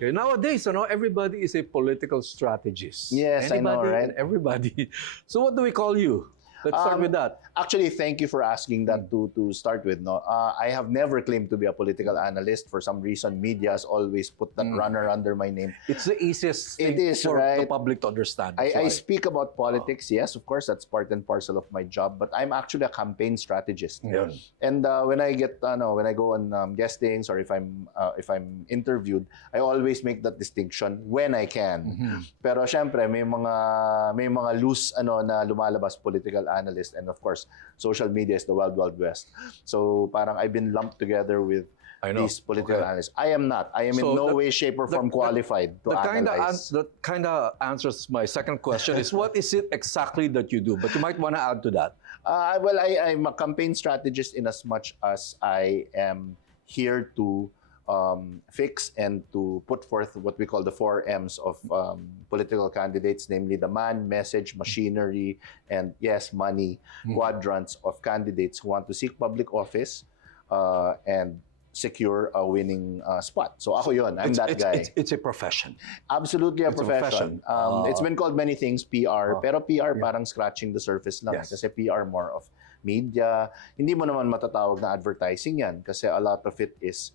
Okay, nowadays, everybody is a political strategist. Yes, I know, Anybody right? and everybody. So what do we call you? Let's start with that. Actually, thank you for asking that to start with. No, I have never claimed to be a political analyst. For some reason, media has always put that runner under my name. It's the easiest thing It is, for the right? public to understand. That's I why. speak about politics, yes, of course, that's part and parcel of my job. But I'm actually a campaign strategist. Yun. And when I go on guestings or if I'm interviewed, I always make that distinction when I can. Pero syempre may mga loose na lumalabas political analyst, and of course social media is the wild west. So parang I've been lumped together with I know. these political analysts. I am not. I am So in no the- way, shape, or form qualified to analyze. That kind of answers my second question is what is it exactly that you do? But you might want to add to that. Well, I'm a campaign strategist in as much as I am here to fix and to put forth what we call the 4 M's of political candidates, namely the man, message, machinery, and yes, money quadrants of candidates who want to seek public office and secure a winning spot. So ako yun, I'm that guy. It's a profession. Absolutely a It's a profession. profession. It's been called many things, PR, pero PR parang scratching the surface lang. Yes. Kasi PR more of media. Hindi mo naman matatawag na advertising yan kasi a lot of it is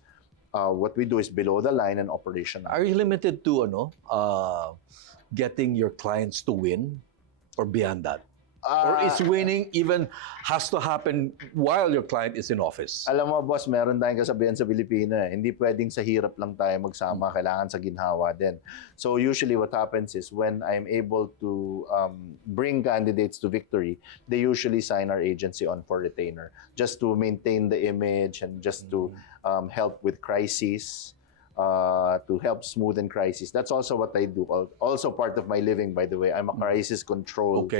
what we do is below the line and operational. Are you limited to getting your clients to win or beyond that? Or is winning even has to happen while your client is in office? Alam mo, boss, meron tayong kasabihan sa Pilipina. Hindi pwedeng sa hirap lang tayo magsama. Kailangan sa ginhawa din. So usually what happens is when I'm able to bring candidates to victory, they usually sign our agency on for retainer just to maintain the image and just to help with crises. To help smoothen crisis. That's also what I do. Also part of my living, by the way. I'm a crisis control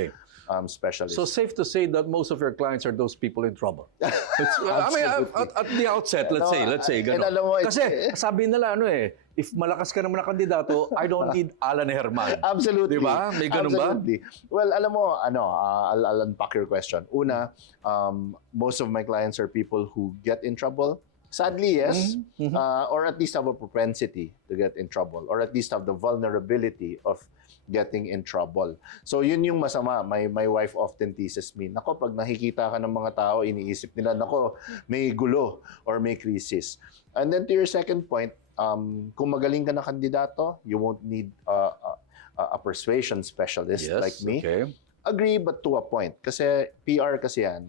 specialist. So safe to say that most of your clients are those people in trouble. I mean, at the outset, let's say, and gano'n. alam mo, Kasi sabi nila, if malakas ka naman na kandidato, I don't need Alan Herman. Absolutely. Di ba? May ganun Absolutely. Well, alam mo, I'll unpack your question. Una, most of my clients are people who get in trouble. Sadly, yes. Or at least have a propensity to get in trouble. Or at least have the vulnerability of getting in trouble. So yun yung masama. My wife often teases me, nako, pag nakikita ka ng mga tao, iniisip nila, nako, may gulo or may crisis. And then to your second point, kung magaling ka na kandidato, you won't need a persuasion specialist like me. Okay. Agree, but to a point. Kasi PR kasi yan,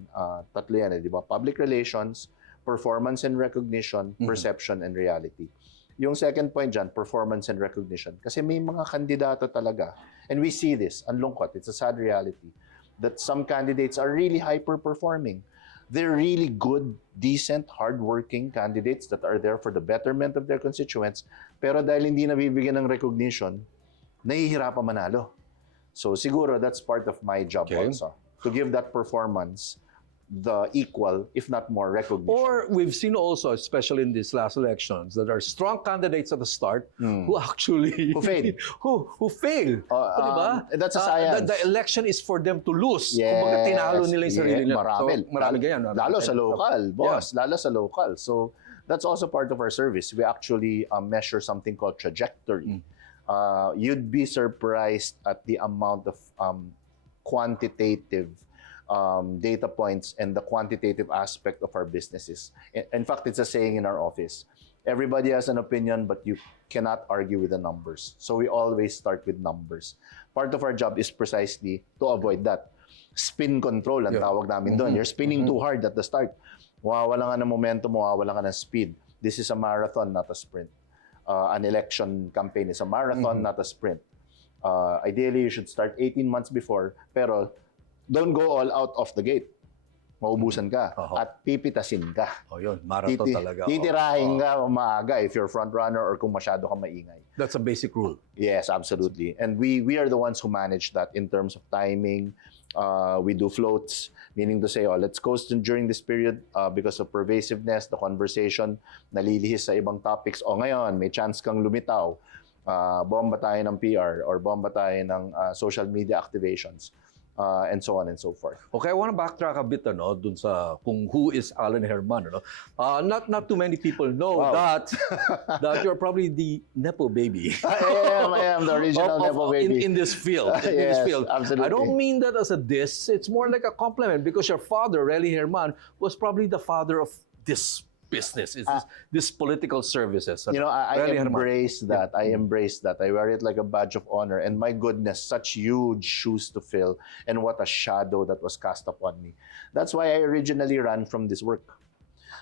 tatlo yan, di ba? Public relations, performance and recognition, perception and reality. Yung second point dyan, performance and recognition. Kasi may mga kandidato talaga. And we see this, ang lungkot, it's a sad reality, that some candidates are really hyper-performing. They're really good, decent, hardworking candidates that are there for the betterment of their constituents. Pero dahil hindi nabibigyan ng recognition, nahihirapan manalo. So siguro that's part of my job also. To give that performance the equal, if not more, recognition. Or we've seen also, especially in these last elections, that are strong candidates at the start who actually Who fail. who fail. Diba? That's a science. The election is for them to lose. Yes. Kumbaga tinalo nila yung sarili nila. Marami. So, marami ganyan. Lalo sa local, boss. Lalo sa local. So that's also part of our service. We actually measure something called trajectory. You'd be surprised at the amount of quantitative data points and the quantitative aspect of our businesses. In fact, it's a saying in our office. Everybody has an opinion, but you cannot argue with the numbers. So we always start with numbers. Part of our job is precisely to avoid that. Spin control ang tawag namin doon. You're spinning too hard at the start. Wala ka ng momentum, wala ka ng speed. This is a marathon, not a sprint. An election campaign is a marathon, not a sprint. Ideally, you should start 18 months before, pero don't go all out of the gate. Maubusan ka at pipitasin ka. Yun, marathon talaga. Titirahin ka maaga if you're front runner or kung masyado ka maingay. That's a basic rule. Yes, absolutely. And we are the ones who manage that in terms of timing. We do floats, meaning to say, let's coast during this period because of pervasiveness, the conversation, nalilihis sa ibang topics. Ngayon, may chance kang lumitaw. Bomba tayo ng PR or bomba tayo ng social media activations. and so on and so forth. Okay, I want to backtrack a bit dun sa kung who is Alan Herman. Not too many people know Wow. that you're probably the Nepo baby. I am the original Nepo baby. In this field. In Yes, this field. absolutely. I don't mean that as a diss. It's more like a compliment because your father, Relly Herman, was probably the father of this business, this political services. You know, I Relly Herman. embrace that. I embrace that. I wear it like a badge of honor. And my goodness, such huge shoes to fill. And what a shadow that was cast upon me. That's why I originally ran from this work.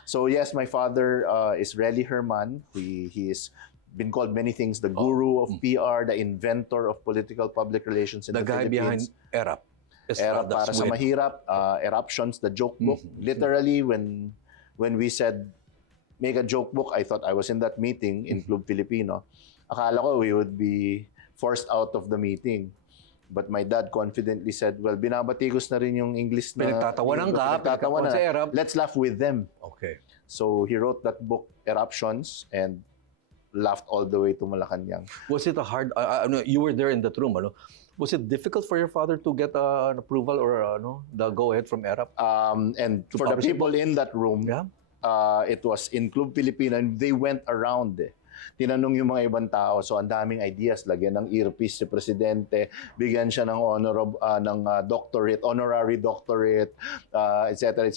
So yes, my father is Relly Herman. He is been called many things, the guru of PR, the inventor of political public relations in The the guy behind Philippines. ERAP. Era Estrada's para sa Win. mahirap, Eruptions, the joke book. Literally, when we said, make a joke book, I thought I was in that meeting in Club Filipino. Akala ko we would be forced out of the meeting. But my dad confidently said, well, binabatikos na rin yung English na... Pinagtatawanan ka, Pinagtatawanan sa na. ERAP. Let's laugh with them. Okay. So he wrote that book, Eruptions, and laughed all the way to Malacanang. Was it a hard? You were there in that room. Was it difficult for your father to get an approval or the go ahead from ERAP? And To for the publish the people in that room, Yeah. it was in Club Filipino and they went around Tinanong yung mga ibang tao, so ang daming ideas, lagyan ng earpiece si presidente, bigyan siya ng doctorate, honorary doctorate, etc.,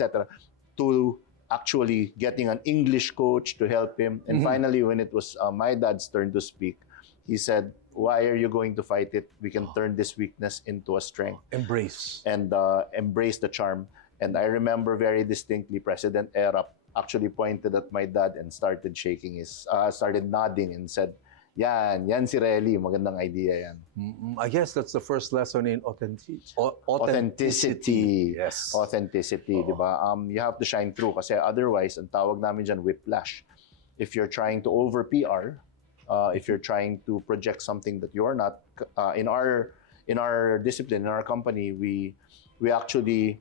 to actually getting an English coach to help him. And finally, when it was my dad's turn to speak, he said, why are you going to fight it? We can turn this weakness into a strength. Embrace. And embrace the charm. And I remember very distinctly President Erap actually pointed at my dad and started nodding and said, yan si Relly, magandang idea yan. I guess that's the first lesson in Authenticity. Yes. Authenticity, di ba? You have to shine through kasi otherwise, ang tawag namin dyan, whiplash. If you're trying to over-PR, if you're trying to project something that you're not, in our discipline, in our company, we actually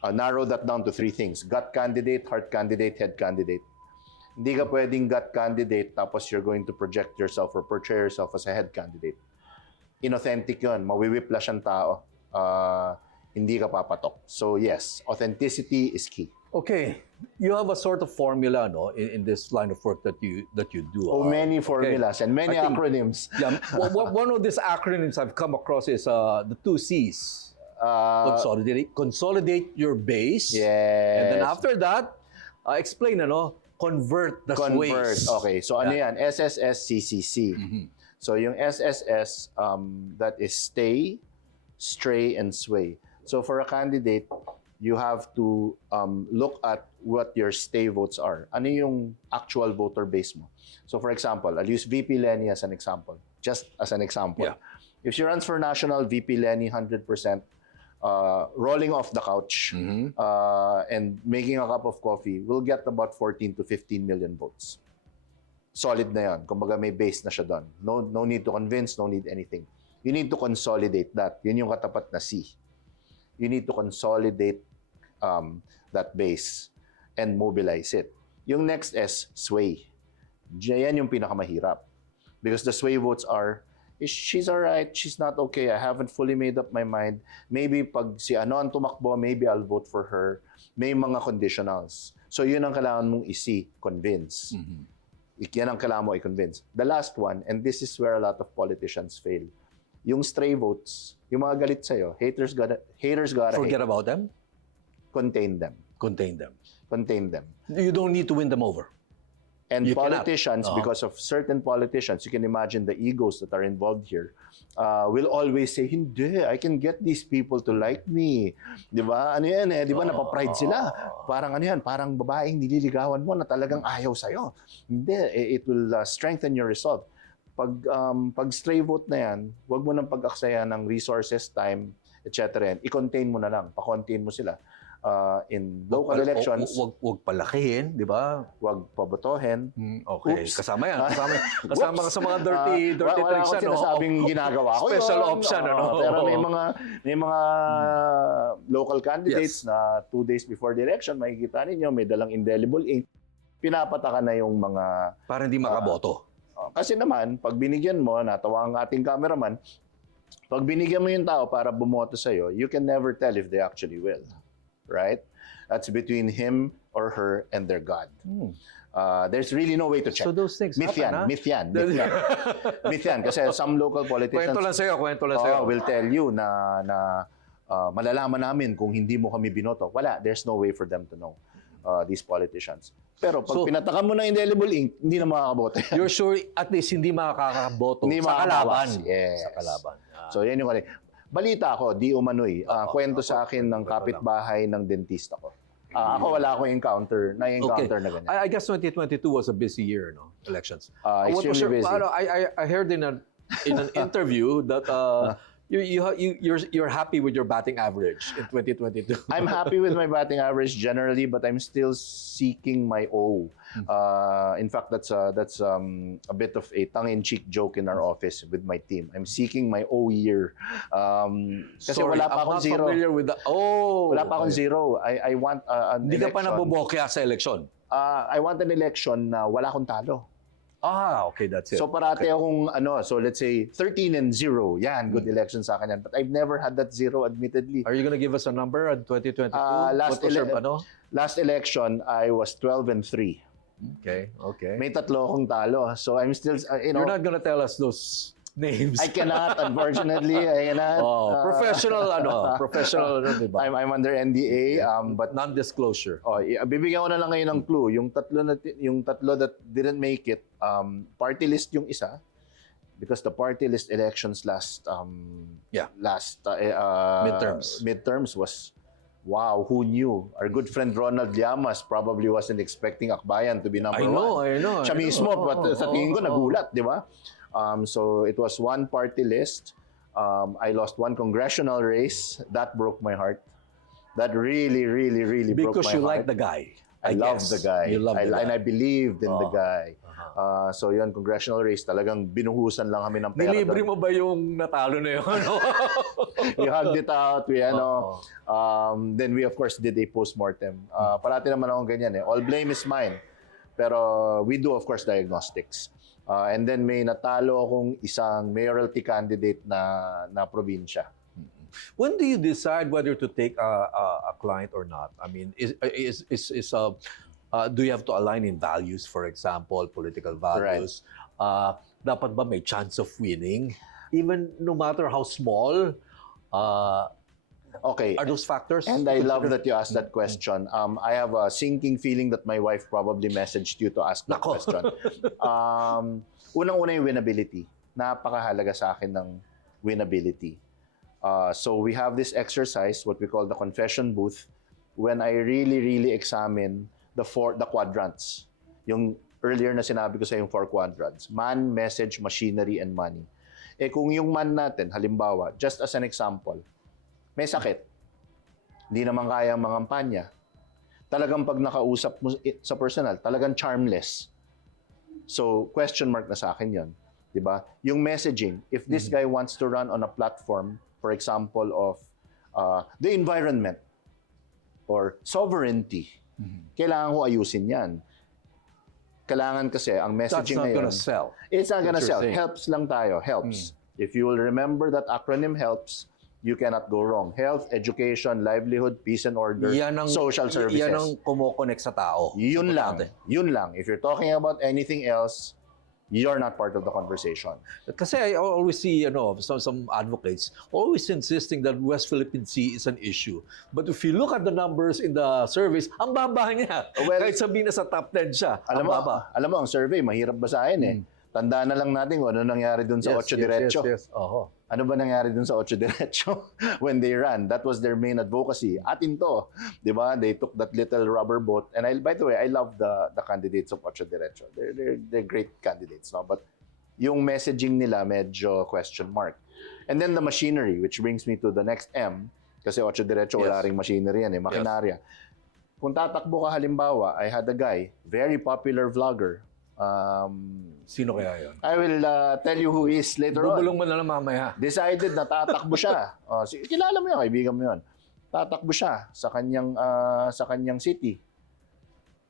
narrow that down to 3 things: gut candidate, heart candidate, head candidate. Hindi ka pwedeng gut candidate tapos you're going to project yourself or portray yourself as a head candidate. Inauthentic yun. Mawiwiplash ang tao. Hindi ka papatok. So yes, authenticity is key. Okay, you have a sort of formula, in this line of work that you do. Many formulas and many I think- acronyms. Yeah, one of these acronyms I've come across is the 2 C's. Consolidate your base. Yes. And then after that, explain, convert the Convert. sways. Okay, so ano yan? SSS, CCC. So yung SSS, that is stay, stray, and sway. So for a candidate, you have to look at what your stay votes are. Ano yung actual voter base mo? So for example, I'll use VP Lenny as an example. Just as an example. Yeah. If she runs for national, VP Lenny, 100%, rolling off the couch and making a cup of coffee will get about 14 to 15 million votes. Solid na yan. Kumbaga may base na siya doon. No need to convince, no need anything. You need to consolidate that. Yun yung katapat na C. You need to consolidate that base and mobilize it. Yung next S, sway. Yan yung pinakamahirap. Because the sway votes are, she's alright, she's not okay, I haven't fully made up my mind. Maybe pag si ano ang tumakbo, maybe I'll vote for her. May mga conditionals. So yun ang kailangan mong convince. Yan ang kailangan mo i-convince. The last one, and this is where a lot of politicians fail, yung stray votes, yung mga galit sa'yo, haters gotta Forget hate. about them. Contain them. Contain them. Contain them. You don't need to win them over. And You cannot. politicians, because of certain politicians, you can imagine the egos that are involved here, will always say, hindi, I can get these people to like me. Di ba? Ano yan Di ba? Napapride sila. Parang ano yan, parang babaeng nililigawan mo na talagang ayaw sa'yo. Hindi, it will strengthen your resolve. Pag stray vote na yan, huwag mo nang pag-aksaya ng resources, time, etc. I-contain mo na lang, pa-contain mo sila. In local elections, Wag palakihin, di ba? huwag pabotohin. Okay, Oops. kasama yan. Kasama ka sa mga dirty wala tricks. akong sinasabing ginagawa ko Special yun. option, Pero may mga local candidates na 2 days before the election, makikita ninyo, may dalang indelible ink. Pinapataka na yung mga... Para hindi makaboto. Kasi naman, pag binigyan mo, natawa ang ating cameraman, Pag binigyan mo yung tao para bumoto sa'yo, you can never tell if they actually will. Right? That's between him or her and their God. There's really no way to check. So those things Myth yan, happen, myth yan, myth yan. Myth yan. Kasi some local politicians kwento lang sa'yo. will tell you na malalaman namin kung hindi mo kami binoto. Wala, there's no way for them to know, these politicians. Pero pag So, pinatakan mo ng indelible ink, hindi na makakaboto yan. You're sure at least hindi makakaboto Hindi sa kalaban. makakawas. Yes. Sa kalaban. So yan yung kanina. Balita ko, di umano'y, kwento sa akin ng kapitbahay ng dentista ko. Ako wala akong encounter na ganyan. I guess 2022 was a busy year, no? Elections. What was Extremely busy. I heard in an interview that you're happy with your batting average in 2022. I'm happy with my batting average generally, but I'm still seeking my O. In fact, that's a bit of a tongue-in-cheek joke in our office with my team. I'm seeking my O year. Kasi Sorry, wala pa akong I'm not zero. familiar with the Wala pa akong zero. I want an Hindi ka pa election. nabobokya sa election. I want an election na wala akong talo. Okay, that's it. So parati akong so let's say 13-0. Yan, good election sa akin yan. But I've never had that zero, admittedly. Are you gonna give us a number on 2022? Last election, I was 12-3. Okay. May 3 akong talo. So I'm still, You're not gonna tell us those names. I cannot, unfortunately. I cannot. Professional, diba? I'm under NDA, but Non-disclosure. bibigyan ko na lang ngayon ng clue. Yung tatlo that didn't make it, party list yung isa, because the party list elections last midterms was, wow, who knew? Our good friend Ronald Llamas probably wasn't expecting Akbayan to be number one. I know. Siya mismo, but sa tingin ko, nagulat, di ba? So it was one party list. I lost one congressional race. That broke my heart. That really, really, really broke my heart. Because you like the guy. I love the guy. You love the guy. And I believed in the guy. So yun, congressional race, talagang binuhusan lang kami ng pera. Nilibre mo ba yung natalo na yun? We hugged it out. Then we of course did a postmortem. Parati naman akong ganyan eh. All blame is mine. Pero we do of course diagnostics. And then may natalo akong isang mayoralty candidate na probinsya. When do you decide whether to take a client or not? I mean, do you have to align in values, for example, political values? Dapat ba may chance of winning? Even no matter how small, Okay. are those factors? And I love that you asked that question. I have a sinking feeling that my wife probably messaged you to ask that question. Unang-una yung winnability. Napakahalaga sa akin ng winnability. So we have this exercise, what we call the confession booth, when I really, really examine the quadrants. Yung earlier na sinabi ko sa yung 4 quadrants. Man, message, machinery, and money. Kung yung man natin, halimbawa, just as an example, may sakit. Hindi naman kaya ang mangampanya. Talagang pag nakausap mo sa personal, talagang charmless. So, question mark na sa akin yun. Diba? Yung messaging, if this guy wants to run on a platform, for example, of the environment or sovereignty, kailangan ko ayusin yan. Kailangan kasi ang messaging That's not ngayon, gonna sell. it's not gonna That's sell. what you're saying. Helps lang tayo. Helps. If you will remember that acronym HELPS, you cannot go wrong. Health, education, livelihood, peace and order, social services. Yan ang kumokonek sa tao. Yun Sa lang. natin. Yun lang. If you're talking about anything else, you're not part of the conversation. Kasi I always see, some advocates always insisting that West Philippine Sea is an issue. But if you look at the numbers in the surveys, ang baba niya. Well, kahit sabihin na sa top 10 siya, ang baba. Alam mo, ang survey, mahirap basahin eh. Tandaan na lang natin kung ano nangyari dun sa Ocho Diretso. Yes. Oho. Ano ba nangyari dun sa Ocho Diretso when they ran? That was their main advocacy. Atin to, di ba? They took that little rubber boat. And by the way, I love the candidates of Ocho Diretso. They're great candidates, no? But yung messaging nila medyo question mark. And then the machinery, which brings me to the next M, kasi Ocho Diretso wala ring machinery yan eh, makinarya. Kung tatakbo ka halimbawa, I had a guy, very popular vlogger. Sino kaya yun? I will tell you who is later on. Bubulong mo na lang mamaya. Decided na tatakbo siya. Kilala mo yun, kaibigan mo yun. Tatakbo siya sa kanyang city.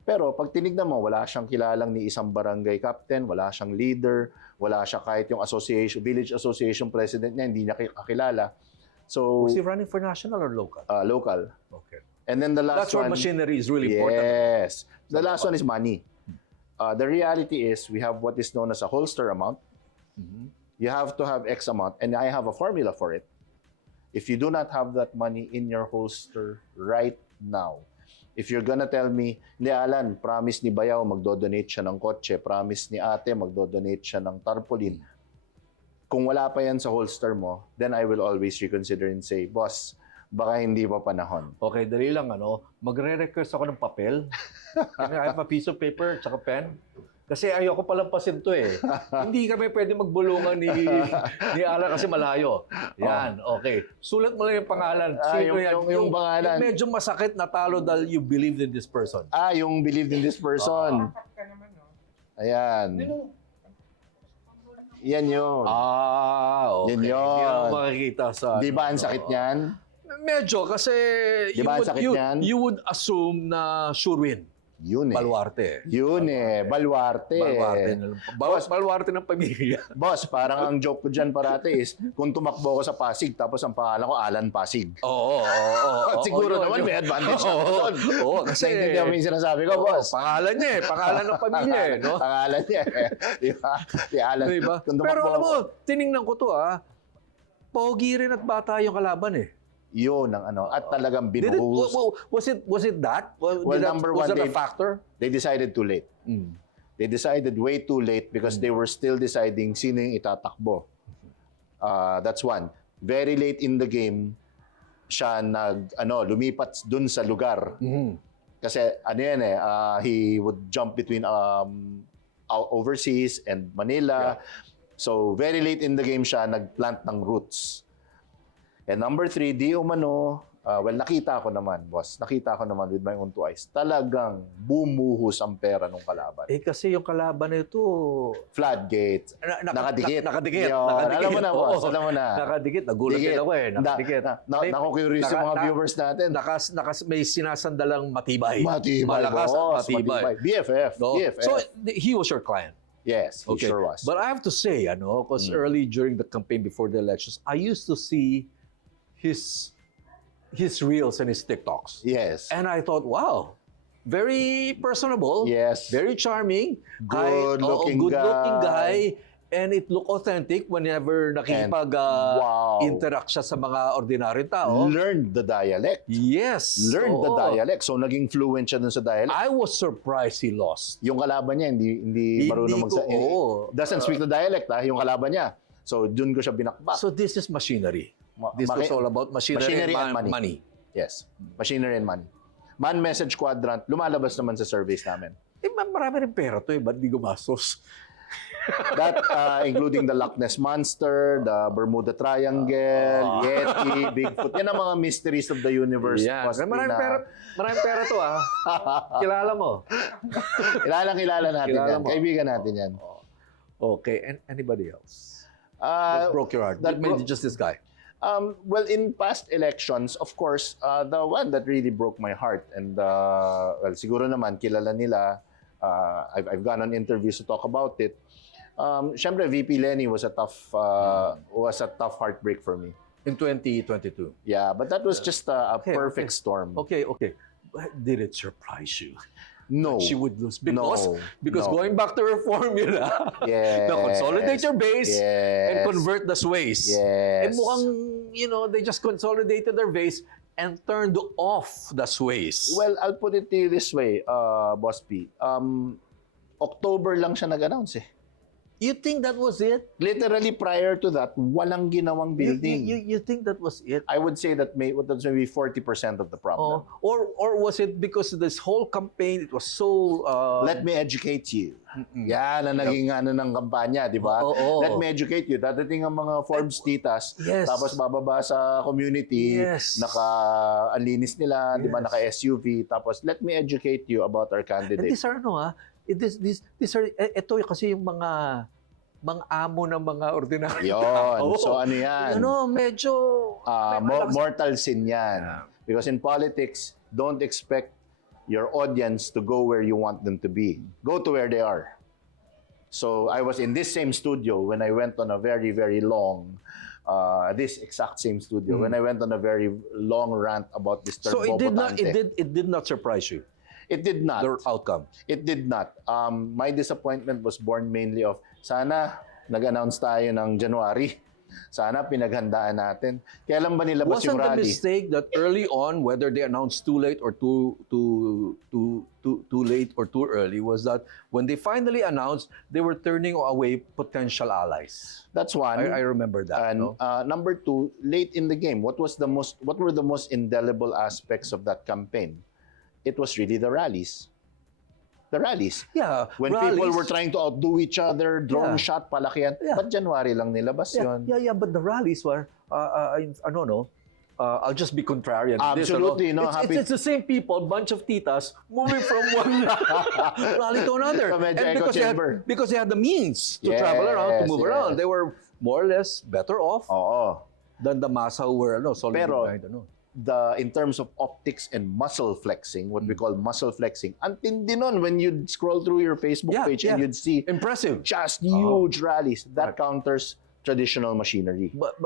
Pero pag tinignan mo, wala siyang kilalang ni isang barangay captain, wala siyang leader, wala siya kahit yung association, village association president niya, hindi niya kakilala. So, Was he running for national or local? local. Okay. And then the last That's where one, machinery is really important. yes. The last one is money. The reality is we have what is known as a holster amount. Mhm. You have to have X amount, and I have a formula for it. If you do not have that money in your holster right now, if you're gonna tell me, ni Alan, promise ni Bayaw, magdo-donate siya ng kotse, promise ni ate, magdo-donate siya ng tarpaulin. Kung wala pa yan sa holster mo, then I will always reconsider and say, boss, baka hindi pa panahon. Okay, dali lang magre-request ako ng papel. Can I have a piece of paper at saka pen? Kasi ayoko palampasin to eh. Hindi kami pwede magbulungan ni Alan kasi malayo. Yan, okay. Sulat mo lang yung pangalan. Sino yan? Yung pangalan. Yung medyo masakit na talo dahil you believed in this person. Yung believed in this person. Ayan. Yan yun. Okay. Yan Hindi yun. ako makikita sa... Di ba ang sakit niyan? Medyo kasi Di ba ang sakit niyan? you would assume na sure win. Yun eh. Baluarte. Yun eh. Baluarte. Baluarte ng pamilya. Boss, parang ang joke ko dyan parate is, kung tumakbo ako sa Pasig, tapos ang pangalan ko, Alan Pasig. Oo. Siguro yun, naman yun. may advantage ako doon. Oo, kasi... Naintindihan mo yung sinasabi ko, boss. Pangalan niya eh. Pangalan ng pamilya eh. No? Pangalan niya eh. Di ba? Si Alan. Diba? Kung tumakbo Pero alam ako- mo, tiningnan ko to pogi rin at bata yung kalaban eh. Yun ang ano. At talagang Did it, binuhus. was it that? Number was one, that a factor? They decided too late. They decided way too late because they were still deciding sino yung itatakbo. That's one. Very late in the game, siya lumipat dun sa lugar. Kasi yan he would jump between overseas and Manila. So very late in the game siya nagplant ng roots. And number 3, di umano, nakita ko naman, boss. Nakita ko naman with my own two eyes. Talagang bumuhos ang pera ng kalaban. Eh kasi yung kalaban nito... Floodgates. Nakadikit. Nakadikit. Yun. Alam mo na, boss. Oo. Alam mo na. Nakadikit. Nagulat din ako eh. Nakadikit. Naku-curious yung mga viewers natin. May sinasandalang matibay. Matibay, Malakas at boss. matibay. BFF. No? BFF. So, he was your client. Yes, he sure was. But I have to say, because early during the campaign before the elections, I used to see his reels and his TikToks. Yes. And I thought, wow, very personable. Yes. Very charming. Good-looking good-looking guy. And it looked authentic whenever nakikipag-interact siya sa mga ordinaryong tao. Learned the dialect. Yes. Learned the Oo. dialect. So, naging fluent siya dun sa dialect. I was surprised he lost. Yung kalaban niya, hindi marunong doesn't speak the dialect, yung kalaban niya. So, dun ko siya binakbak. So this is machinery. This was all about machinery and and money. money. Yes. Machinery and money. Man message quadrant, lumalabas naman sa surveys namin. Marami rin pera to ba't di gumastos? That, including the Loch Ness Monster, the Bermuda Triangle, Yeti, Bigfoot. Yan ang mga mysteries of the universe. Yan. Maraming pera to Kilala mo. Kilala natin Kilala yan. mo. Kaibigan natin yan. Okay. And anybody else? That broke your heart. Maybe just this guy. Well, in past elections, of course, the one that really broke my heart, and siguro naman kilala nila, I've gone on interviews to talk about it. Siyempre, VP Lenny was a tough heartbreak for me. In 2022. Yeah, but that was just a perfect storm. Okay. Did it surprise you? No. She would lose because No. going back to her formula, Yes. na consolidate your base and Yes. convert the sways. Yes. And mukhang, they just consolidated their base and turned off the sways. Well, I'll put it to you this way, Boss P. October lang siya nag-announce eh. You think that was it? Literally prior to that, walang ginawang building. You think that was it? I would say that's maybe 40% of the problem. Or was it because this whole campaign, it was so... Let me educate you. Yan ang naging ng kampanya, di ba? Oo. Let me educate you. Dadating ang mga Forbes titas, Yes. tapos bababa sa community, Yes. ang linis nila, di ba, Yes. naka-SUV, tapos let me educate you about our And candidate. these are these are ito kasi yung mga amo ng mga ordinaryo. Yon. So ano yan? Medyo may malakas- Mortal sin yan. Yeah. Because in politics, don't expect your audience to go where you want them to be. Go to where they are. So I was in this same studio when I went on a very, very long, this exact same studio, when I went on a very long rant about this term So it did not Bobotante. it did not surprise you, It did not. the outcome. It did not. My disappointment was born mainly of, sana nag-announce tayo ng January. Sana pinaghandaan natin. Kailan ba nilabas Wasn't yung the rally? mistake that early on, whether they announced too late or too late or too early, was that when they finally announced, they were turning away potential allies. That's one. I remember that. And No? number two, late in the game, what were the most indelible aspects of that campaign? It was really the rallies. The rallies. Yeah, When rallies- people were trying to outdo each other, drone Yeah. shot, palakihan. Yeah. But January lang nilabas yun. Yeah, but the rallies were, I don't know, I'll just be contrarian. to this, Absolutely, ano? no, happy- It's the same people, bunch of titas, moving from one rally to another. So medyo And echo chamber. because they had the means to travel around, to move Yes, around. yes. They were more or less better off Oo. than the massa who were solid Pero- behind. In terms of optics and muscle flexing, what we Mm. call muscle flexing, ang tindi nun when you'd scroll through your Facebook page and you'd see Impressive. just huge rallies. That Right. counters traditional machinery. But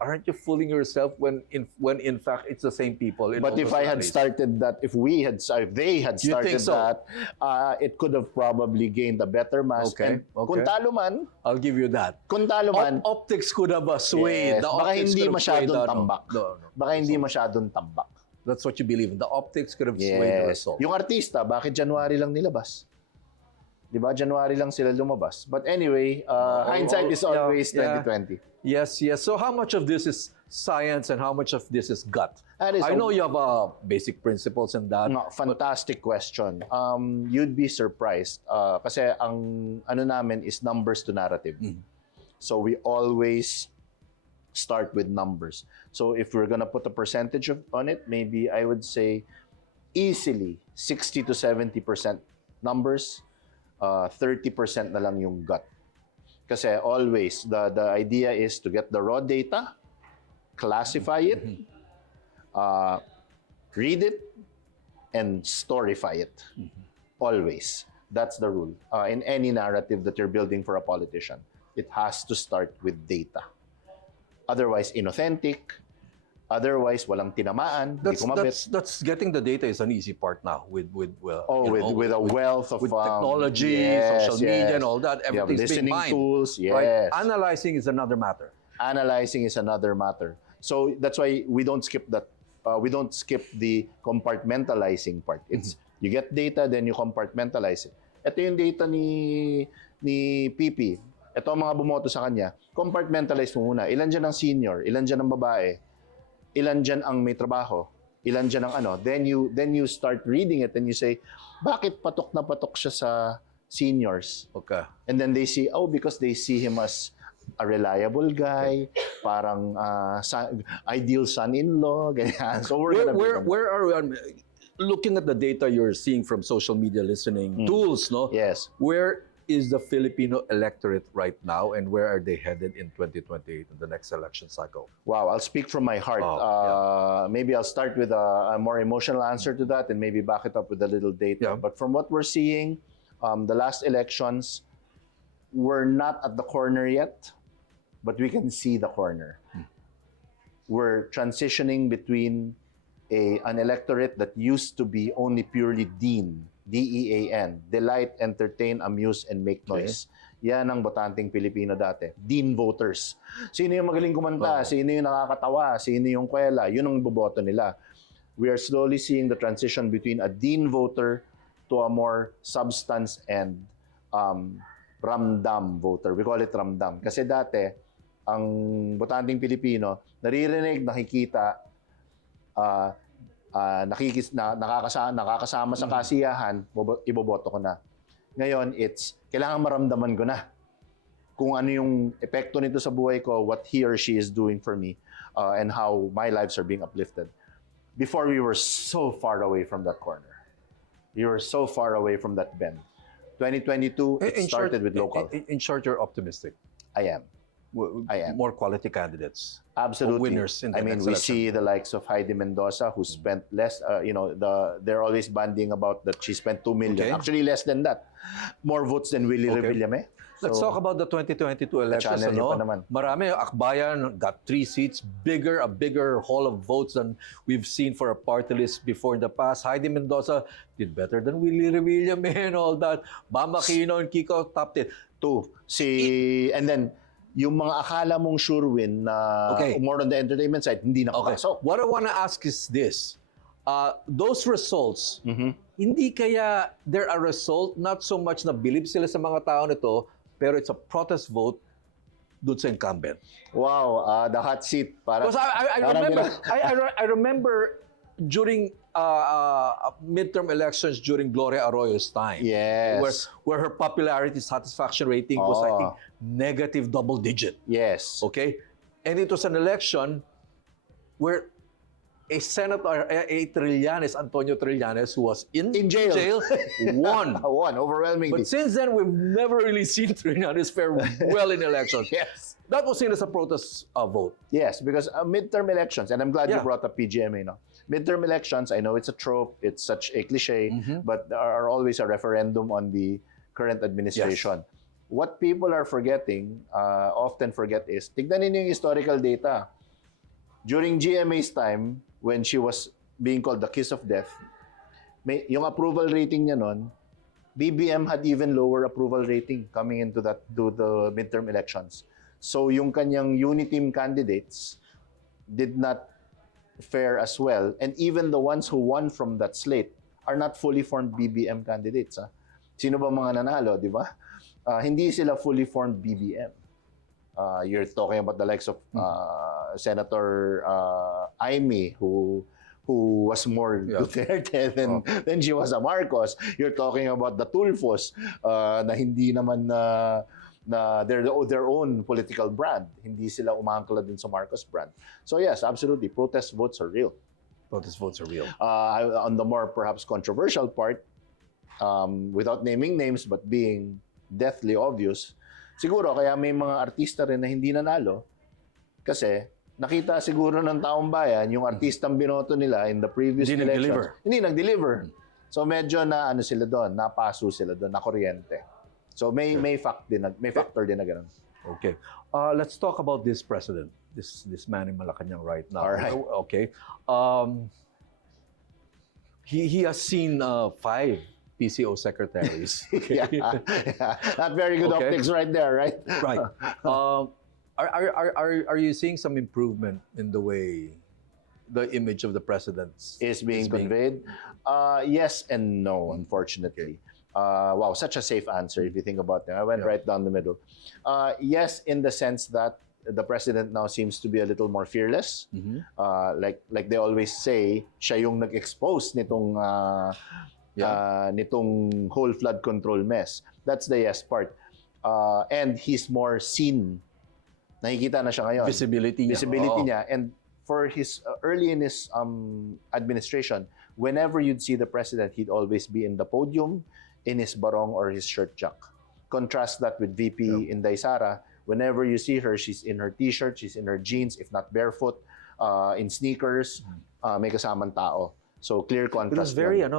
aren't you fooling yourself when in fact it's the same people? In But all if those I had rallies? started that, if they had You think started so? that, it could have probably gained a better mass. Okay, And okay. kung talo man, I'll give you that. Optics could have swayed. Yes, The baka optics hindi could have swayed masyadong the, tambak. No. baka hindi masyadong tambak. That's what you believe in. The optics could have swayed the Yes. result. Yung artista, bakit January lang nilabas? Di ba? January lang sila lumabas. But anyway, hindsight is yeah, always yeah. 2020. Yes. So how much of this is science and how much of this is gut? That is I know you have basic principles in that. Fantastic question. You'd be surprised. Kasi ang ano namin is numbers to narrative. So we always start with numbers. So if we're gonna put a percentage on it, maybe I would say easily 60 to 70% numbers, 30% na lang yung gut. Kasi always, the idea is to get the raw data, classify it, read it, and storyfy it. Always. That's the rule. In any narrative that you're building for a politician, it has to start with data. Otherwise, inauthentic. Otherwise, walang tinamaan. Hindi kumabit. That's getting the data is an easy part now with a wealth of with technology, yes, social media, and all that. You have Everything's being listening mined. tools. Yes. Right? Analyzing is another matter. Analyzing is another matter. So that's why we don't skip that. We don't skip the compartmentalizing part. It's you get data, then you compartmentalize it. Ito yung data ni PP. Ito ang mga bumoto sa kanya. Compartmentalize mo muna. Ilan dyan ang senior? Ilan dyan ang babae? Ilan dyan ang may trabaho? Ilan dyan ang ano? Then you start reading it and you say, bakit patok na patok siya sa seniors? Okay. And then they see, because they see him as a reliable guy, parang ideal son-in-law, ganyan. So where are we? Looking at the data you're seeing from social media listening tools, no? Yes. Where is the Filipino electorate right now, and where are they headed in 2028 in the next election cycle? Wow, I'll speak from my heart. Maybe I'll start with a more emotional answer to that and maybe back it up with a little data. Yeah. But from what we're seeing, the last elections, we're not at the corner yet, but we can see the corner. We're transitioning between an electorate that used to be only purely DEAN, D-E-A-N, delight, entertain, amuse, and make noise. Yan ang botanteng Pilipino dati. DEAN voters. Sino yung magaling kumanta? Sino yung nakakatawa? Sino yung kwela? Yun ang boboto nila. We are slowly seeing the transition between a DEAN voter to a more substance and ramdam voter. We call it ramdam. Kasi dati, ang botanteng Pilipino, naririnig, nakikita, nakakasama sa kasiyahan, iboboto ko na. Ngayon, kailangan maramdaman ko na kung ano yung epekto nito sa buhay ko, what he or she is doing for me, and how my lives are being uplifted. Before, we were so far away from that corner. We were so far away from that bend. 2022, it started with local. In short, you're optimistic. I am. I am. more quality candidates. Absolutely. winners in the I mean, next we election. see the likes of Heidi Mendoza, who spent less, they're always banding about that she spent 2 million. Okay. Actually, less than that. More votes than Willie Okay. Revillame. Let's talk about the 2022 elections. channel niyo pa naman. Marami, Akbayan got 3 seats, a bigger haul of votes than we've seen for a party list before in the past. Heidi Mendoza did better than Willie Revillame and all that. Mama Aquino and Kiko topped it. And then, yung mga akala mong sure win na Okay. more on the entertainment side, hindi Okay. nakapasok. What I want to ask is this. Those results, hindi kaya they're a result, not so much na believe sila sa mga tao nito, pero it's a protest vote dun sa incumbent. Wow, the hot seat. Because I remember during midterm elections during Gloria Arroyo's time, Yes. where her popularity satisfaction rating was, I think, negative double digit. Yes. Okay? And it was an election where a senator, Antonio Trillanes, who was in jail. won. Won, overwhelmingly. But since then, we've never really seen Trillanes fare well in elections. Yes. That was seen as a protest vote. Yes, because midterm elections, and I'm glad you Yeah. brought up PGMA, no? Midterm elections, I know it's a trope, it's such a cliche, but there are always a referendum on the current administration. What people are forgetting, often forget is, tignan ninyo yung historical data. During GMA's time, when she was being called the kiss of death, yung approval rating niya nun, BBM had even lower approval rating coming into to the midterm elections. So yung kanyang uniteam candidates did not fare as well. And even the ones who won from that slate are not fully formed BBM candidates. Sino ba mga nanalo, di ba? Hindi sila fully formed BBM. You're talking about the likes of Senator Amy, who was more Duterte than she was a Marcos. You're talking about the Tulfos na hindi naman na they're their own political brand. Hindi sila umaangkla din sa Marcos brand. So yes, absolutely, protest votes are real. Protest votes are real. On the more perhaps controversial part, without naming names but being deathly obvious, siguro kaya may mga artista rin na hindi nanalo kasi nakita siguro ng taong bayan yung artistang binoto nila in the previous Hindi elections. Hindi nag-deliver. So medyo na ano sila doon, napaso sila doon, na kuryente. So may factor din na ganun. Okay. Let's talk about this president, this man in Malacanang right now. All right. Okay. He has seen 5 PCO secretaries. Okay. Yeah. Not very good Okay. optics right there, right? Right. Are you seeing some improvement in the way the image of the president Is being conveyed? Yes and no, unfortunately. Wow, such a safe answer if you think about it. I went right down the middle. Yes, in the sense that the president now seems to be a little more fearless. Like they always say, siya yung nag-expose nitong nitong whole flood control mess. That's the yes part. And he's more seen. Nakikita na siya ngayon. Visibility niya. And for his early in his administration, whenever you'd see the president, he'd always be in the podium, in his barong or his shirt jack. Contrast that with VP Inday Sara. Whenever you see her, she's in her t-shirt, she's in her jeans, if not barefoot, in sneakers, may kasamang tao. So clear contrast. It was very yun.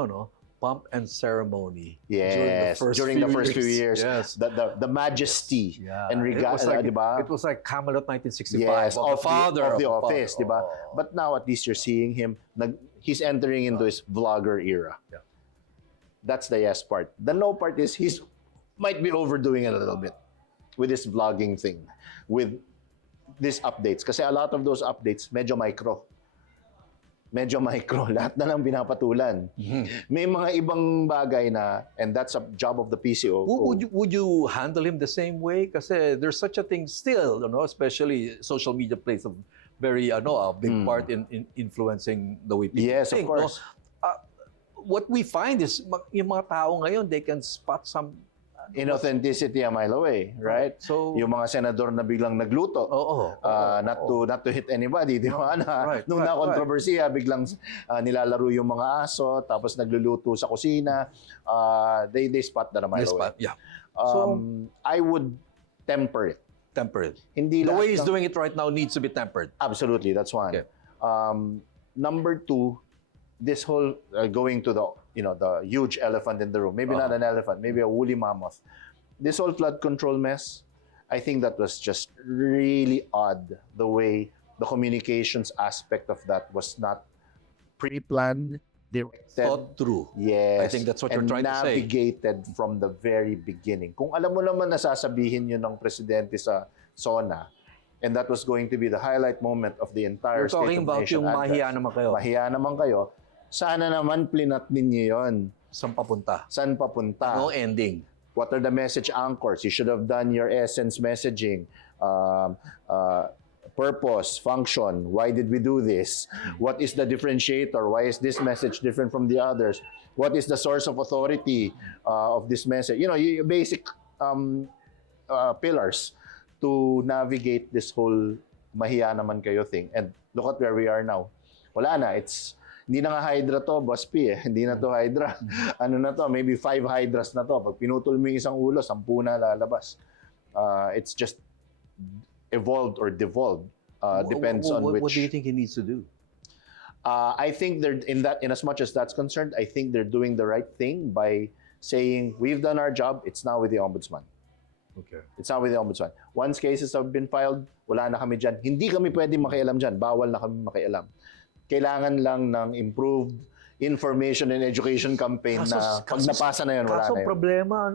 pomp and ceremony. Yes, during the first few years. Yes. The majesty and regard, diba? It was like Camelot 1965. Yes, of the father of the father. office, diba? Oh. But now at least you're seeing him, he's entering into his vlogger era. Yeah. That's the yes part. The no part is he's might be overdoing it a little bit with this vlogging thing, with these updates. Kasi a lot of those updates, medyo micro. Lahat na lang binapatulan. May mga ibang bagay na, and that's a job of the PCO. Would you handle him the same way? Kasi there's such a thing still, especially social media plays a very a big part in influencing the way people Yes, think. of course. What we find is yung mga tao ngayon, they can spot some Inauthenticity a mile away, right? So yung mga senador na biglang nagluto, not to hit anybody, di ba? Nung na-controversiya, biglang nilalaro yung mga aso, tapos nagluluto sa kusina, they spot that a mile away. Yeah. I would temper it. Temper it. Hindi The lahat way he's ng- doing it right now needs to be tempered. Absolutely, that's one. Okay. Number two, this whole going to the huge elephant in the room. Maybe not an elephant, maybe a woolly mammoth. This whole flood control mess, I think that was just really odd. The way the communications aspect of that was not pre-planned, directed. Thought through. Yes. I think that's what you're and trying to say. navigated from the very beginning. Kung alam mo naman na sasabihin yun ng presidente sa SONA, and that was going to be the highlight moment of the entire We're talking State of about Nation yung address. mahiya naman kayo. Mahiya naman kayo. Sana naman plinat ninyo yun. Saan papunta? Saan papunta? No ending. What are the message anchors? You should have done your essence messaging. Purpose, function, why did we do this? What is the differentiator? Why is this message different from the others? What is the source of authority of this message? You know, your basic pillars to navigate this whole mahiya naman kayo thing. And look at where we are now. Wala na, hindi na nga Hydra to, Boss P eh. Hindi na to Hydra. Ano na to, maybe 5 Hydras na to. Pag pinutol mo yung isang ulo, 10 na lalabas. It's just evolved or devolved. Depends on which. What do you think he needs to do? I think they're in as much as that's concerned, I think they're doing the right thing by saying we've done our job. It's now with the ombudsman. Okay. It's now with the ombudsman. Once cases have been filed, wala na kami dyan. Hindi kami pwedeng makialam dyan. Bawal na kami makialam. Kailangan lang ng improved information and education campaign na pag napasa na yun, wala Kaso na yun. problema,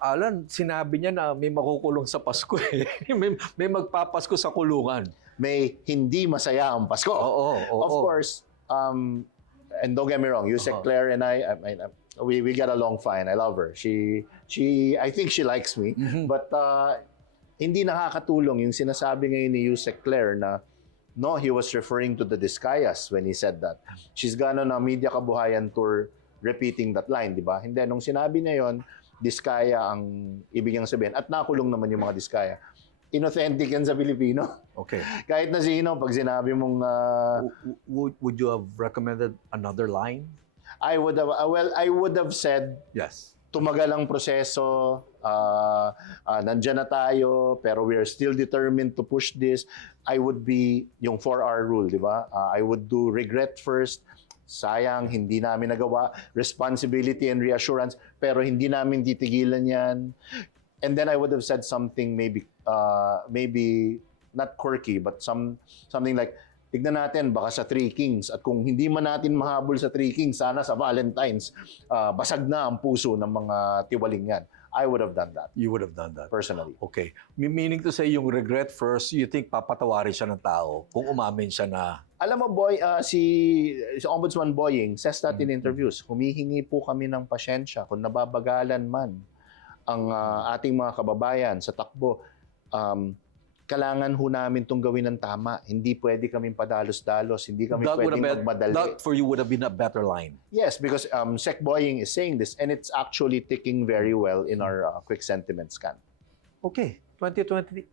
Alan, sinabi niya na may makukulong sa Pasko eh. may magpapasko sa kulungan. May hindi masaya ang Pasko. Oo. Of course, and don't get me wrong, Yusek Claire and I we get along fine. I love her. I think she likes me. But hindi nakakatulong yung sinasabi ngayon ni Yusek Claire na no, he was referring to the Discayas when he said that. She's gone on a media kabuhayan tour repeating that line, di ba? Hindi, nung sinabi niya yon, Diskaya ang ibig niyang sabihin. At nakulong naman yung mga Diskaya. Inauthentic yan sa Pilipino. Okay. Kahit na sino, pag sinabi mong Would you have recommended another line? I would have said Yes. tumagal ang proseso, nandyan na tayo, pero we are still determined to push this. I would be yung 4R rule, di ba? I would do regret first, sayang, hindi namin nagawa, responsibility and reassurance, pero hindi namin titigilan yan. And then I would have said something maybe not quirky, but something like, tignan natin, baka sa Three Kings. At kung hindi man natin mahabol sa Three Kings, sana sa Valentine's, basag na ang puso ng mga tiwaling yan. I would have done that. You would have done that. Personally. Okay. Meaning to say, yung regret first, you think papatawarin siya ng tao kung umamin siya na... Alam mo, boy, si Ombudsman Boying says that in interviews, humihingi po kami ng pasyensya kung nababagalan man ang ating mga kababayan sa takbo. Kailangan ho namin itong gawin ng tama. Hindi pwede kaming padalos-dalos. Hindi kami pwedeng magmadali. That for you would have been a better line. Yes, because Sec Boying is saying this and it's actually ticking very well in our quick sentiment scan. Okay. 2028.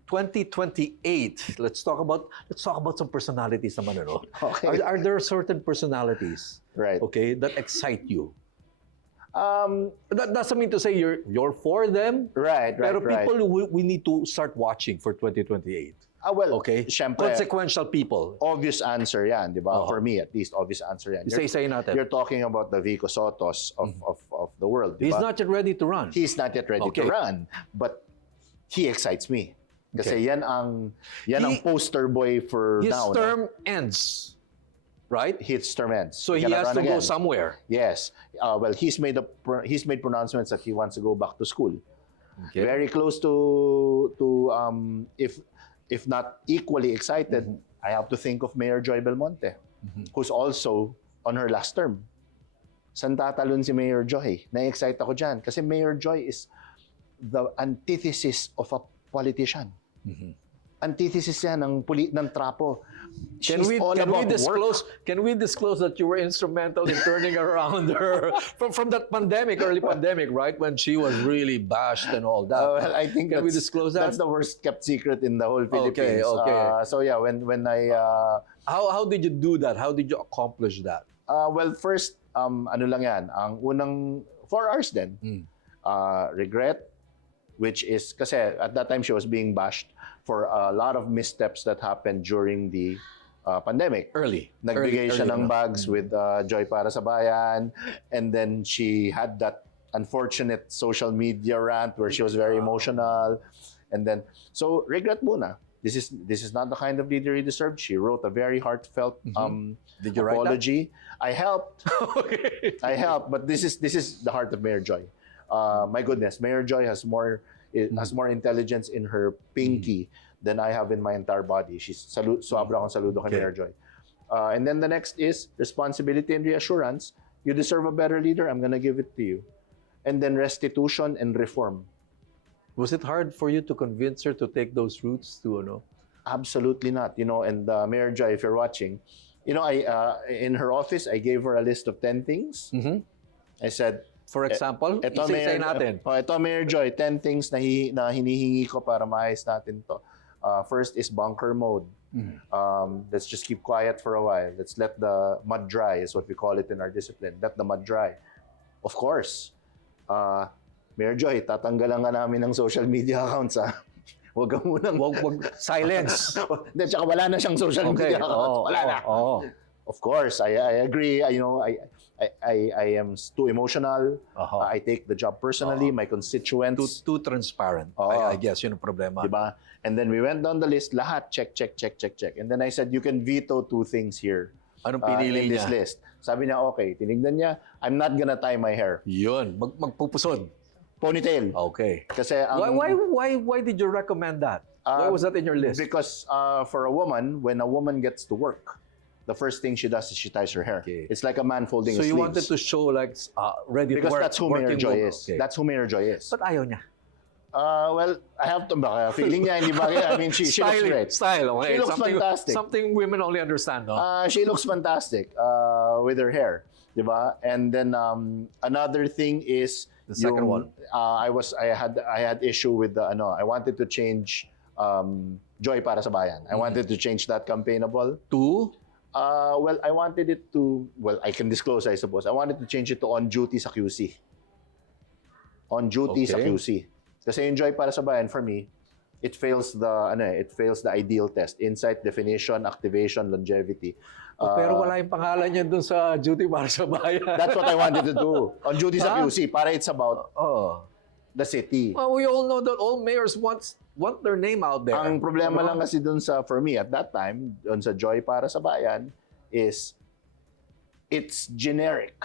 Let's talk about some personalities naman, ano? Okay. Are there certain personalities, Right. okay, that excite you? That doesn't mean to say you're for them. Right. Pero people we need to start watching for 2028. Well, Okay? syempre, Consequential people. obvious answer yan, di ba? Oo. For me, at least, obvious answer yan. Say natin. You're talking about the Vico Sotos of the world, di He's ba? not yet ready to run. He's not yet ready Okay. to run, but he excites me. Kasi Okay. yan ang He- poster boy for His now. term ends, right? His term ends. So he cannot has run to go again. somewhere. Yes. Well, he's made pronouncements that he wants to go back to school. Okay. Very close to if not equally excited, I have to think of Mayor Joy Belmonte, who's also on her last term. San tatalon si Mayor Joy? Na-excite ako dyan. Kasi Mayor Joy is the antithesis of a politician. Antithesis yan ng trapo. Can She's we all about work. Can we disclose that you were instrumental in turning around her from that early pandemic, right? When she was really bashed and all that. Well, I think Can we disclose that? That's the worst kept secret in the whole Philippines. Okay. So yeah, when I How did you do that? How did you accomplish that? well, first ano lang yan, ang unang 4 hours din. Regret, which is, kasi at that time she was being bashed for a lot of missteps that happened during the pandemic. Early. Nagbigay siya ng enough. bags with Joy Para sa Bayan, and then she had that unfortunate social media rant where she was very emotional, and then so regret muna. This is not the kind of leader he deserved. She wrote a very heartfelt Did you write that? apology. I helped. Okay. I helped, but this is the heart of Mayor Joy. My goodness, Mayor Joy has more intelligence in her pinky than I have in my entire body. Sobra akong saludo kay Okay. Mayor Joy. And then the next is responsibility and reassurance. You deserve a better leader. I'm gonna give it to you. And then restitution and reform. Was it hard for you to convince her to take those routes to ano? Absolutely not. And Mayor Joy, if you're watching, I in her office, I gave her a list of 10 things. I said, For example, Ito, isa-isayin natin. Ito, Mayor Joy, 10 things na hinihingi ko para maayos natin to. First is bunker mode. Let's just keep quiet for a while. Let's let the mud dry, is what we call it in our discipline. Let the mud dry. Of course, Mayor Joy, tatanggalan ka namin ng social media accounts, ha? Huwag ka munang... Wag silence. Hindi, tsaka wala na siyang social Okay. media accounts. Wala na. Of course, I agree. I am too emotional. I take the job personally. My constituents. Too transparent. I guess yun ang problema. Diba? And then we went down the list. Lahat, check. And then I said, you can veto 2 things here. Anong pinili in this niya? list. Sabi niya, okay. Tinignan niya, I'm not gonna tie my hair. Yun. Magpupusod. Ponytail. Okay. Kasi ang... Why did you recommend that? Why was that in your list? Because for a woman, when a woman gets to work, the first thing she does is she ties her hair. Okay. It's like a man folding So his you sleeves. wanted to show like ready Because to work. that's who Mayor working Joy woman. is. Okay. That's who Mayor Joy is. But ayaw niya. Well, I have to, baka feeling niya, hindi ba? I mean, she looks great. Style, okay. She looks fantastic. Something women only understand, no? She looks fantastic with her hair, di ba? And then another thing is The second one. I had issue with the I wanted to change Joy Para sa Bayan. I wanted to change that campaignable. Two? Well, I wanted it to, I can disclose, I suppose. I wanted to change it to on duty sa QC. On duty sa Okay. QC. Kasi yung Joy Para sa Bayan, for me, it fails the ideal test. Insight, definition, activation, longevity. Pero wala yung pangalan niya dun sa duty para sa bayan. That's what I wanted to do. On duty sa QC, para it's about the city. Well, we all know that all mayors want their name out there. Ang problema lang kasi dun sa, for me, at that time, dun sa Joy Para sa Bayan, is it's generic.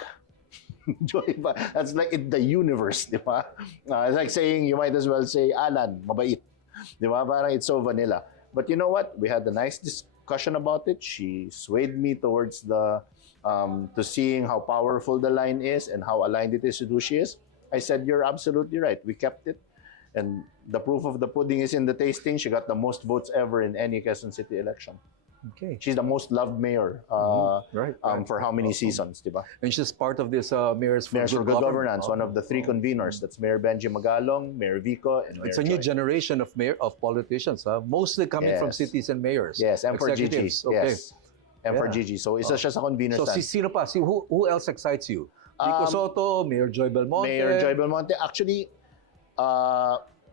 Joy pa. That's like the universe, di ba? It's like saying, you might as well say, Alan, mabait. Di ba? Parang it's so vanilla. But you know what? We had a nice discussion about it. She swayed me towards to seeing how powerful the line is and how aligned it is to who she is. I said, you're absolutely right. We kept it. And the proof of the pudding is in the tasting. She got the most votes ever in any Quezon City election. Okay. She's the most loved mayor Right. for how many seasons, di ba? And she's part of this Mayors for Mayors for Good Governance, one of the 3 conveners. That's Mayor Benji Magalong, Mayor Vico, and Mayor It's a new Joy. generation of politicians, mostly coming from Yes. cities and mayors. Yes, and for Gigi. Executives. Okay. Yes. And for Yeah. Gigi. So isa siya sa convener So stand. sino pa? Who else excites you? Vico Soto, Mayor Joy Belmonte. Mayor Joy Belmonte. Actually,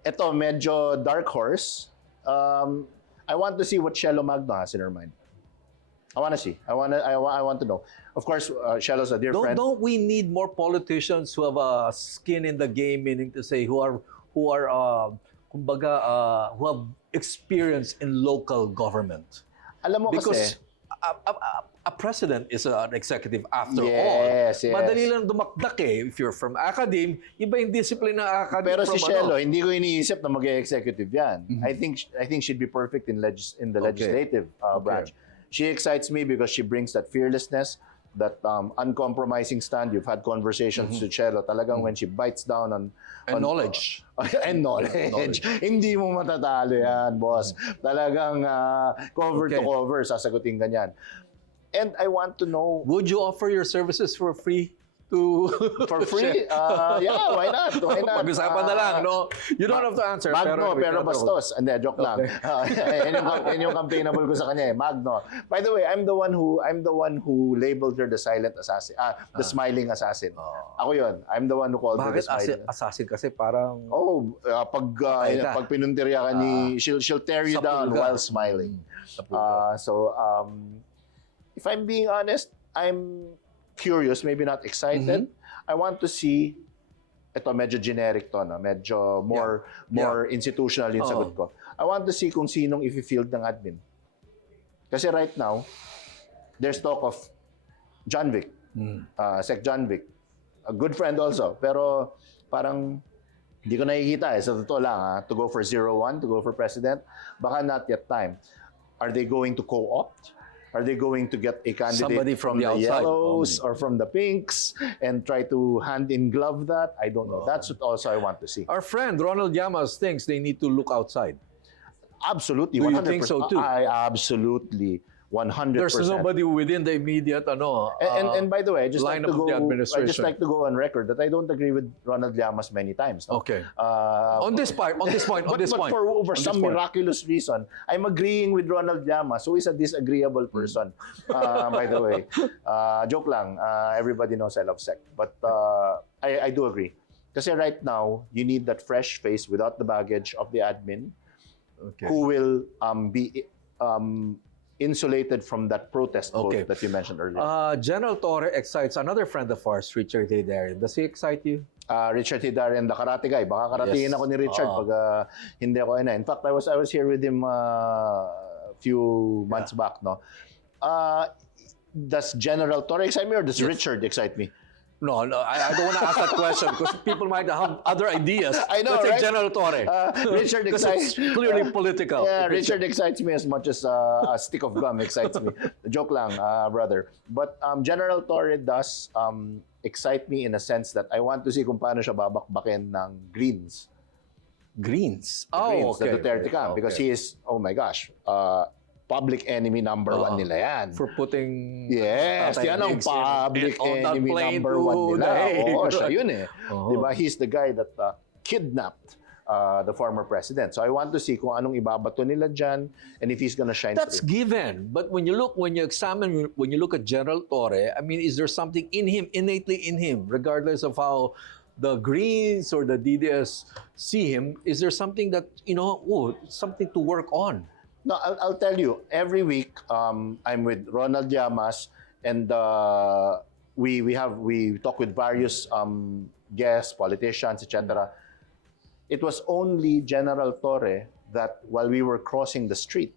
ito medyo dark horse. I want to see what Shelo Magno has in her mind. I want to see. I want to know. Of course, Shelo's a dear friend. Don't we need more politicians who have a skin in the game, meaning to say who have experience in local government? Alam mo Because kasi, a president is an executive after all. Yes. Madali lang dumakdak eh. If you're from academe, iba yung discipline ng academe. pero si from Shelo, hindi ko iniisip na mag-executive yan. I think she'd be perfect in the legislative branch. She excites me because she brings that fearlessness, that uncompromising stand. You've had conversations with Shelo. Talagang when she bites down on knowledge. and knowledge. Hindi mo matatalo yan, boss. Talagang cover to cover, sasagutin ganyan. And I want to know... Would you offer your services for free to For free? Yeah, why not? Why not? Pag-usapan na lang, no? You don't have to answer. Magno, pero tinatanong ko. bastos. Hindi, joke lang. Yan yung campaignable ko sa kanya eh, Magno. By the way, I'm the one who labeled her the silent assassin. The smiling assassin. Ako yun. I'm the one who called her the Bakit smiling. assassin kasi parang... Oh, pag pinuntirya ka ni, she'll tear you down Sapulga. while smiling. So, if I'm being honest, I'm curious, maybe not excited. I want to see, ito medyo generic to, no? Medyo more institutional yung sagot ko. I want to see kung sinong i-field ng admin. Kasi right now, there's talk of John Vic, Sec John Vic, a good friend also, pero parang hindi ko nakikita sa totoo lang, to go for 01, to go for president, baka not yet time. Are they going to co-opt? Are they going to get a candidate Somebody from the outside, yellows or from the pinks and try to hand in glove that? I don't know. That's what also I want to see. Our friend Ronald Llamas thinks they need to look outside. Absolutely. Do you 100%. think so too? I absolutely 100%. There's nobody within the immediate And by the way, I just like line to of the go. I administration. just like to go on record that I don't agree with Ronald Llamas many times. No? Okay. On this point, but for some miraculous reason, I'm agreeing with Ronald Llamas, who is a disagreeable person. By the way, joke lang. Everybody knows I love Sec, but I do agree. Kasi right now, you need that fresh face without the baggage of the admin, who will be insulated from that protest vote that you mentioned earlier. General Torre excites another friend of ours, Richard Hidarian. Does he excite you? Richard Hidarian, the karate guy. Baka karatingin ako ni Richard pag hindi ako ina. In fact, I was here with him a few months back. No, does General Torre excite me or does Richard excite me? No, I don't want to ask that question because people might have other ideas. I know, Let's right? say General Torre. Richard Because excites it's clearly political. Yeah, Richard excites me as much as a stick of gum excites me. Joke lang, brother. But General Torre does excite me in a sense that I want to see kung paano siya babakbakin ng Greens. Greens. Greens, the Duterte camp. Because he is, oh my gosh, public enemy number one nila yan. For putting... Yes, Tatay yan ang Diggs public on that enemy plane number to one The nila. Hague. Oo, siya yun eh. Diba? He's the guy that kidnapped the former president. So I want to see kung anong ibabato nila dyan and if he's gonna shine That's through. given. But when you look at General Torre, I mean, is there something in him, innately in him, regardless of how the Greens or the DDS see him, is there something that, something to work on? No, I'll tell you. Every week, I'm with Ronald Llamas, and we talk with various guests, politicians, etc. It was only General Torre that while we were crossing the street,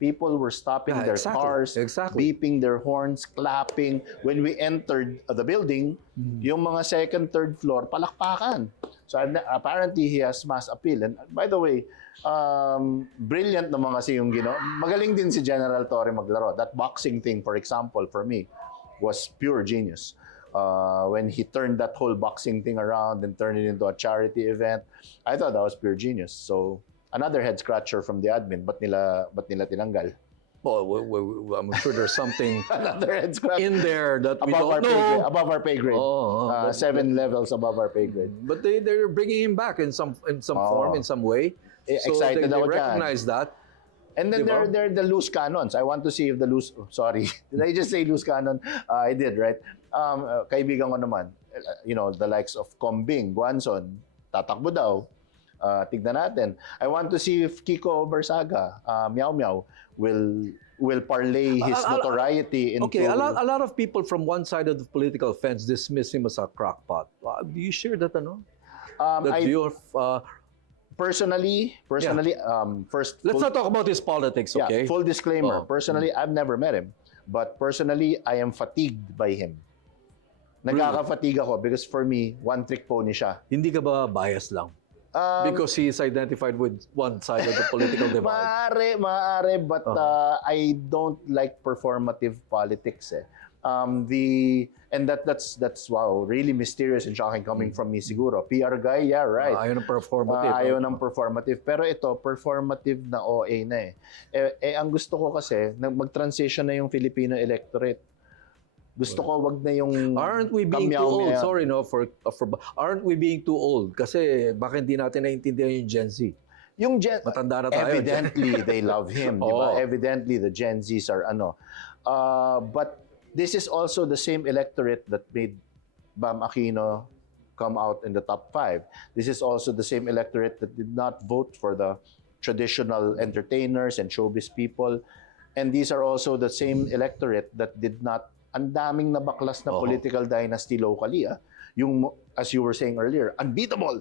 people were stopping their cars, beeping their horns, clapping. When we entered the building, yung mga second, third floor, palakpakan. So apparently he has mass appeal. And by the way, brilliant naman kasi yung magaling din si General Torre maglaro. That boxing thing, for example, for me, was pure genius. When he turned that whole boxing thing around and turned it into a charity event, I thought that was pure genius. So another head scratcher from the admin, ba't nila tinanggal? Well, I'm sure there's something Another head scratcher in there that we don't know. above our pay grade. 7 levels above our pay grade. But they're bringing him back in some form, in some way. So Excited they ako dyan. recognize that. And then Diba? there are the loose cannons. I want to see if the loose... sorry. Did I just say loose cannon? I did, right? Kaibigan ko naman, the likes of Combing, Guanzon, tatakbo daw. Tignan natin. I want to see if Kiko Barsaga, Meow Meow, will parlay his notoriety into... Okay, a lot of people from one side of the political fence dismiss him as a crackpot. Do you share that, that view of... Personally, first... Let's not talk about his politics, okay? Yeah, full disclaimer. Personally, I've never met him. But personally, I am fatigued by him. Nagkaka-fatigue ako because for me, one-trick pony siya. Hindi ka ba biased lang? Because he is identified with one side of the political divide. Maaari, but I don't like performative politics. And that's wow, really mysterious and shocking coming from me siguro. PR guy, yeah, right. Ayaw ng performative. Ayaw ng performative. Pero ito, performative na OA na eh. Ang gusto ko kasi, mag-transition na yung Filipino electorate. Gusto ko wag na yung Aren't we being too old? kamyaw-myaw. Sorry, no, aren't we being too old? Kasi baka hindi natin naiintindihan yung Gen Z. Yung Gen Matanda na tayo. evidently they love him, di ba? Oo. Evidently the Gen Zs are ano. But this is also the same electorate that made Bam Aquino come out in the top 5. This is also the same electorate that did not vote for the traditional entertainers and showbiz people. And these are also the same electorate that did not, ang daming nabaklas na Oo. political dynasty locally. Yung, as you were saying earlier, unbeatable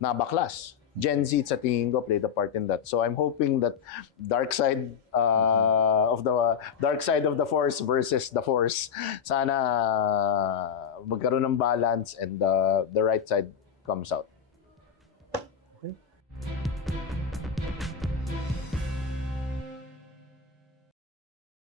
na baklas. Gen Z sa tingin ko played a part in that. So I'm hoping that dark side of the force versus the force, sana magkaroon ng balance and the right side comes out.